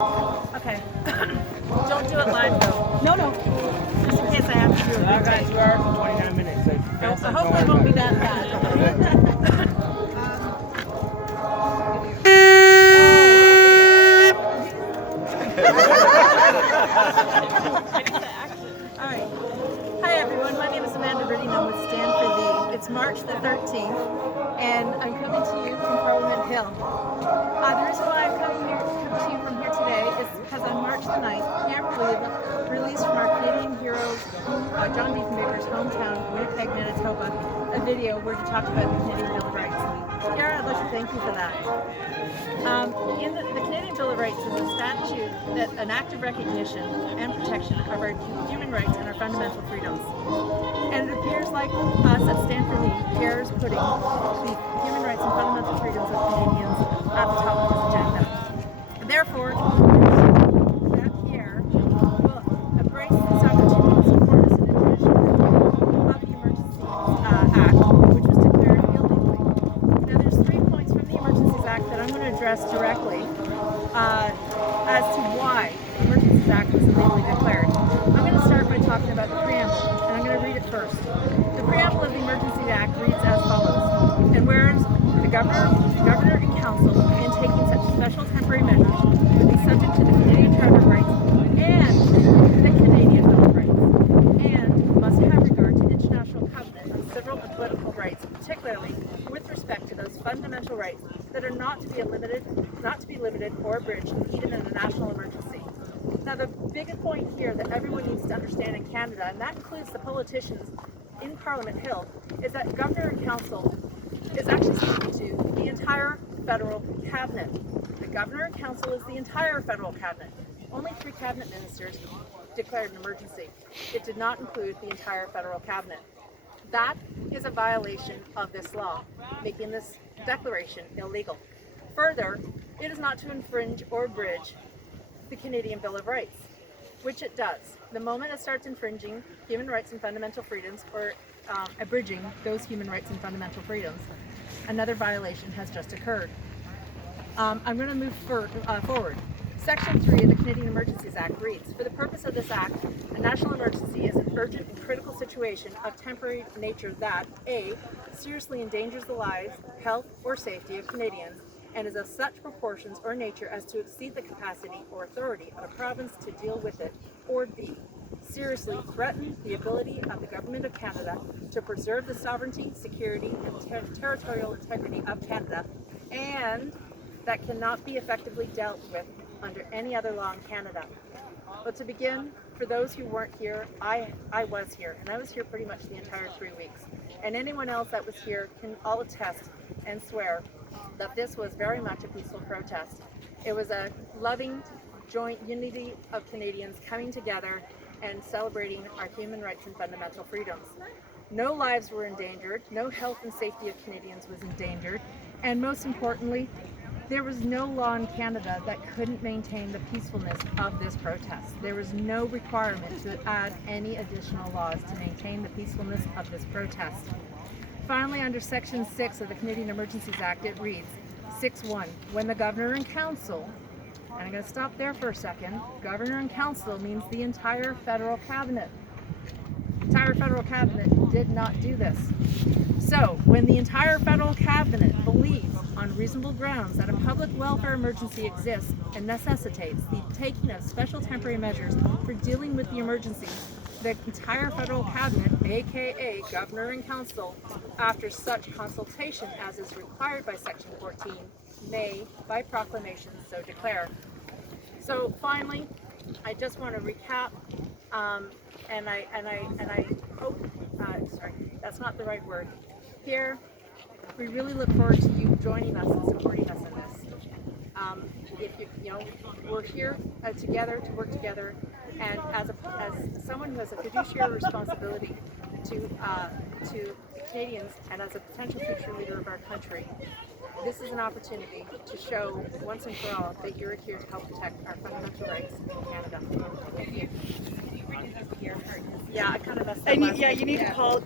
Okay. Don't do it live though. No. Just in case I have to do it. I got 2 hours and 29 minutes. I hope it won't be that bad. Alright. Hi everyone, my name is Amanda Britting. I'm with Stand for Thee. It's March the 13th and I'm coming to you from Parliament Hill. The reason why I'm coming to you from here today is because on March the 9th, Camp Relief released from our Canadian heroes, John Diefenbaker's hometown, Winnipeg, Manitoba, a video where he talked about the Canadian Bill of Rights. Kiara, I'd like to thank you for that. In the Canadian Bill of Rights is a statute that an act of recognition and protection of our human rights and our fundamental freedoms. And it appears like us at Stand for Thee cares putting the human rights and fundamental freedoms of Canadians at the top of this agenda. Therefore, that Pierre will embrace this opportunity to support us in addition of the Emergencies Act, which was declared illegally. Now, there's 3 points from the Emergencies Act that I'm going to address directly as to why the Emergencies Act was illegally declared. I'm going to start by talking about the preamble, and I'm going to read it first. The preamble of the Emergencies Act reads as follows: and whereas the Governor and Council, in taking such special temporary measures, would be subject to the Canadian Charter of Rights and the Canadian Bill of Rights, and must have regard to international covenant and civil and political rights, particularly with respect to those fundamental rights that are not to be limited or abridged, even in a national emergency. Now, the big point here that everyone needs to understand in Canada, and that includes the politicians in Parliament Hill, is that Governor and Council is actually speaking to the entire federal cabinet. The Governor and Council is the entire federal cabinet. Only 3 cabinet ministers declared an emergency. It did not include the entire federal cabinet. That is a violation of this law, making this declaration illegal. Further, it is not to infringe or abridge the Canadian Bill of Rights, which it does. The moment it starts infringing human rights and fundamental freedoms, or abridging those human rights and fundamental freedoms, another violation has just occurred. I'm going to move forward. Section 3 of the Canadian Emergencies Act reads, for the purpose of this act, a national emergency is an urgent and critical situation of temporary nature that a. seriously endangers the lives, health, or safety of Canadians, and is of such proportions or nature as to exceed the capacity or authority of a province to deal with it, or b. seriously threaten the ability of the Government of Canada to preserve the sovereignty, security, and territorial integrity of Canada, and that cannot be effectively dealt with under any other law in Canada. But to begin, for those who weren't here, I was here, and I was here pretty much the entire 3 weeks. And anyone else that was here can all attest and swear that this was very much a peaceful protest. It was a loving, joint unity of Canadians coming together and celebrating our human rights and fundamental freedoms. No lives were endangered, no health and safety of Canadians was endangered, and most importantly, there was no law in Canada that couldn't maintain the peacefulness of this protest. There was no requirement to add any additional laws to maintain the peacefulness of this protest. Finally, under Section 6 of the Canadian Emergencies Act, it reads, 6.1, when the Governor and Council, and I'm going to stop there for a second, Governor and Council means the entire federal cabinet. The entire federal cabinet did not do this. So, when the entire federal cabinet believes on reasonable grounds that a public welfare emergency exists and necessitates the taking of special temporary measures for dealing with the emergency, the entire federal cabinet, aka Governor and Council, after such consultation as is required by Section 14, may, by proclamation, so declare. So finally, I just want to recap, and I hope, sorry, that's not the right word. Here, we really look forward to you joining us and supporting us in this. If you know, we're here together to work together, and as someone who has a fiduciary responsibility to the Canadians and as a potential future leader of our country, this is an opportunity to show once and for all that you're here to help protect our fundamental rights in Canada. Thank you. Yeah, I kind of messed up. You need to call